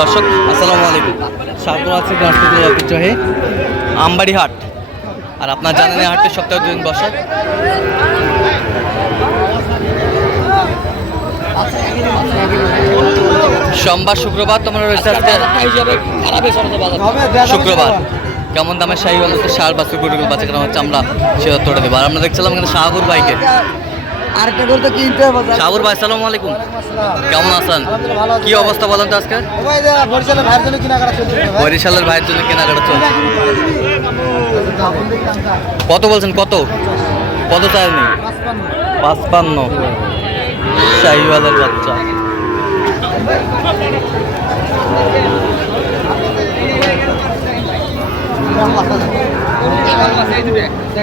দর্শক, আসসালামু আলাইকুম। স্বাগত আছে গাছপুকুর ঐতিহ্যহে আমবাড়ি হাট আর আপনার জানেন হাটটি সপ্তাহে দুদিন বসে। সোমবার, শুক্রবার তোমার রয়েছে আজকে শুক্রবার। কেমন দামের শাহী হলো সার বাছুর গরুগুলো বাচ্চা কেনা হচ্ছে আমরা সেটা তোড়ে দেবো। আর আমরা দেখছিলাম এখানে শাহাবুর বাইকে আরেকটা গরু তো কিনতে হবে বাজার। ভাই আসসালামু আলাইকুম। কেমন আছেন। কি অবস্থা বলেন তো আজকে? ও ভাই, যে বরিশালে ভাইয়ের জন্য কেনাকাটা চলছে বরিশালের ভাইয়ের জন্য কেনাকাটা চলছে। কত বলছেন কত? কত চাইনি পাঁচপান্ন। শাহিওয়ালের বাচ্চা। যা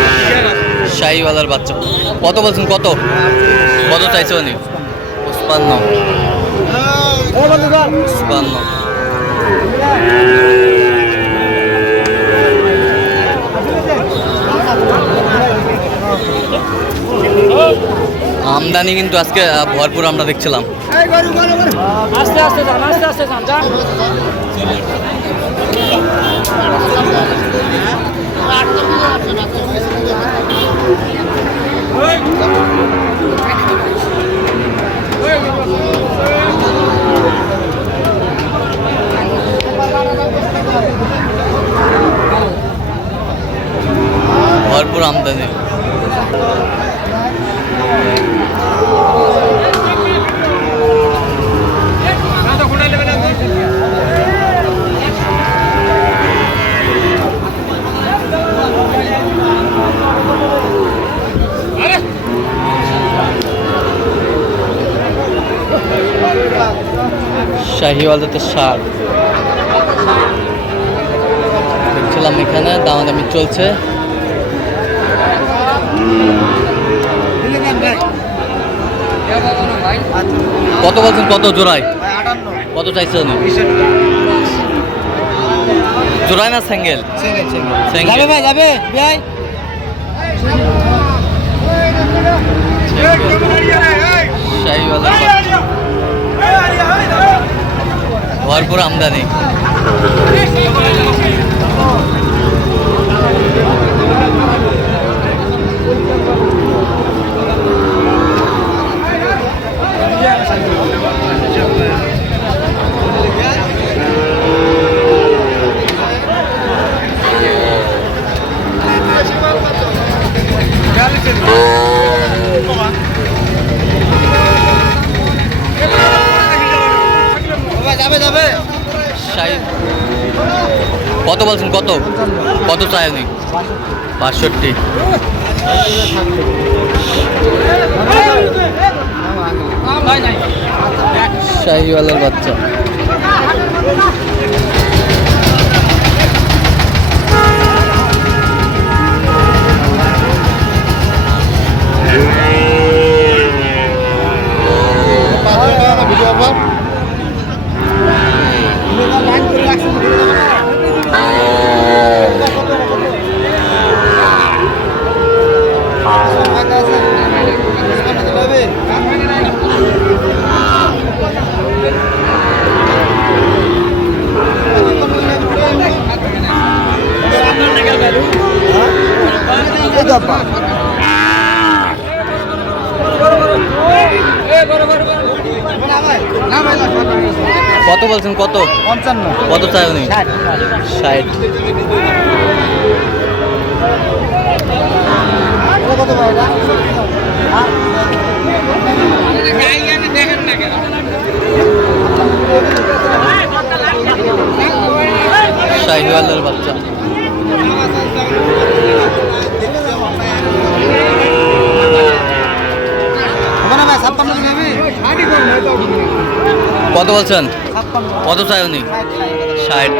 শাহিওয়ালার বাচ্চা। কত বলছেন? কত? কত চাইছে উনি? পুষ্পান্ন পুষ্পান্ন আমদানি কিন্তু আজকে ভরপুর আমরা দেখছিলাম। আস্তে আস্তে যান, আস্তে আস্তে যান। যান ভরপুর আমদানি শাহিওয়াল জাতের সার দেখছিলাম এখানে দামাদামি চলছে কত বলছেন কত জোড়ায় কত চাইছেন জোড়ায় না স্যাঙ্গেল. যাবে ভাই যাবে ভাই শাহিওয়ালের বাচ্চা। ভরপুর আমদানি ভাই যাবে যাবে শাহি কত বলছেন? কত? কত চাই আপনি বাষট্টি। শাহিওয়ালের বাচ্চা। কত বলছেন? কত? পঞ্চান্ন। কত চাই উনি? ষাট ষাট এটা কত ভাই এটা শাহিওয়ালের বাচ্চা হবে না ভাই ছাপ্পান্ন দিন হবে কত বলছেন? কত চাই উনি? ষাট,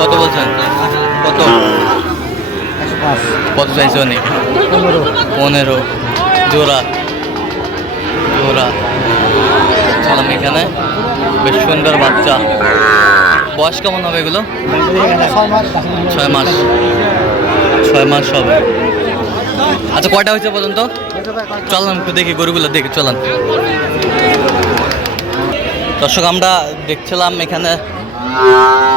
কত বলছেন? কত? কত চাইছে উনি? পনেরো। জোড়া। জোড়া ছিলাম এখানে। বেশ সুন্দর বাচ্চা। বয়স কেমন হবে এগুলো? ছয় মাস। ছয় মাস হবে। আচ্ছা কয়টা হয়েছে বলুন তো? চললাম একটু দেখি, গরুগুলো দেখি, চলান। দর্শক, আমরা দেখছিলাম এখানে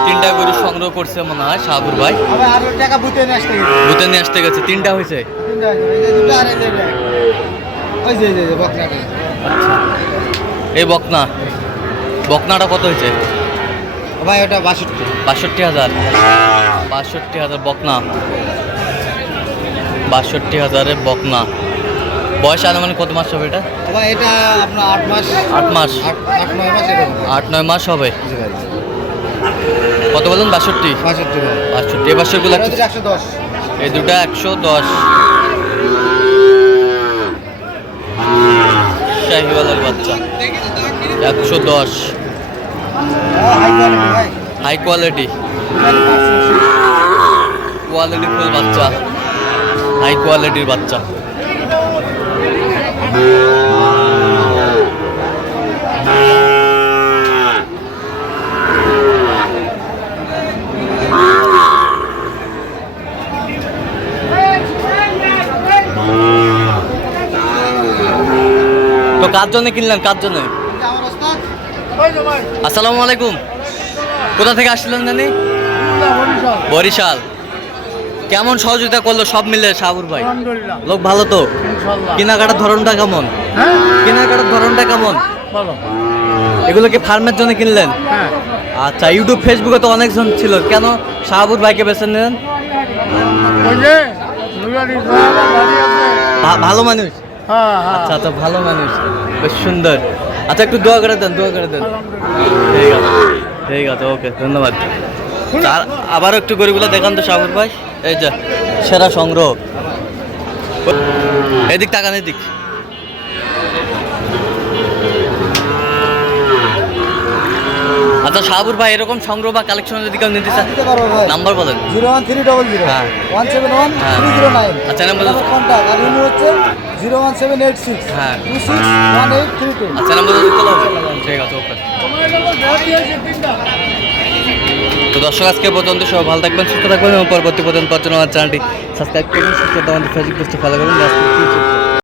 তিনটা গরু সংগ্রহ করছে মনে হয় শাহাবুর ভাই। বুঝতে নিয়ে আসতে গেছে। তিনটা হয়েছে? এই আর এই বকনা। বকনাটা কত হয়েছে? ভাই ওটা বাষট্টি। বাষট্টি হাজার। বাষট্টি হাজার বকনা। বাষট্টি হাজারের বকনা। বয়স আনুমানিক কত মাস হবে এটা? ভাই এটা আপনার আট মাস। আট মাস। আট নয় মাস আট নয় মাস হবে? কত বলেন বাষট্টি? বাষট্টি বাষট্টি। এ হচ্ছে একশো দশ। এই দুটো একশো দশ। শাহিওয়ালের বাচ্চা। একশো দশ। High quality. কোয়ালিটি ফুল বাচ্চা। হাই কোয়ালিটির বাচ্চা। তো কার জন্য কিনলেন? কার জন্য? আসসালামু আলাইকুম। কোথা থেকে আসছিলেন জানি? বরিশাল। কেমন সহযোগিতা করল সব মিলে সাবুর ভাই? লোক ভালো তো? কেনাকাটার ধরনটা কেমন? হ্যাঁ? কেনাকাটার ধরনটা কেমন? এগুলো কি ফার্মের জন্য কিনলেন? হ্যাঁ। আচ্ছা ইউটিউব ফেসবুকে তো অনেকজন ছিল। কেন শাহাবুর ভাইকে বেছে নিলেন? ভালো মানুষ। আচ্ছা আচ্ছা ভালো মানুষ। বেশ সুন্দর। আচ্ছা একটু দোয়া করে দেন দোয়া করে দেন। ঠিক আছে ঠিক আছে ওকে ধন্যবাদ। আর আবার একটু গরিগুলো দেখান তো শাহুর ভাই। এই যে সেরা সংগ্রহ। এদিক টাকা এদিক। আচ্ছা শাহাবুর ভাই এরকম সংগ্রহ বা কালেকশন যদি কেউ নিতে চান নাম্বার বলেন। Zero one three double zero. হ্যাঁ। ওয়ান সেভেন ওয়ান হ্যাঁ। Zero nine. আচ্ছা, নাম্বার। কন্ট্যাক্ট আর হচ্ছে zero one seven eight six. হ্যাঁ। Two six one eight three two. আচ্ছা নাম্বার দিতে হবে? ঠিক আছে ওকে। তো দর্শক আজকে পর্যন্ত সব ভালো থাকবেন সুস্থ থাকবেন এবং পরবর্তী পর্যন্ত আমার চ্যানেলটি সাবস্ক্রাইব করুন সুস্থ আমাদের ফেসবুক পেজটি ফলো করুন।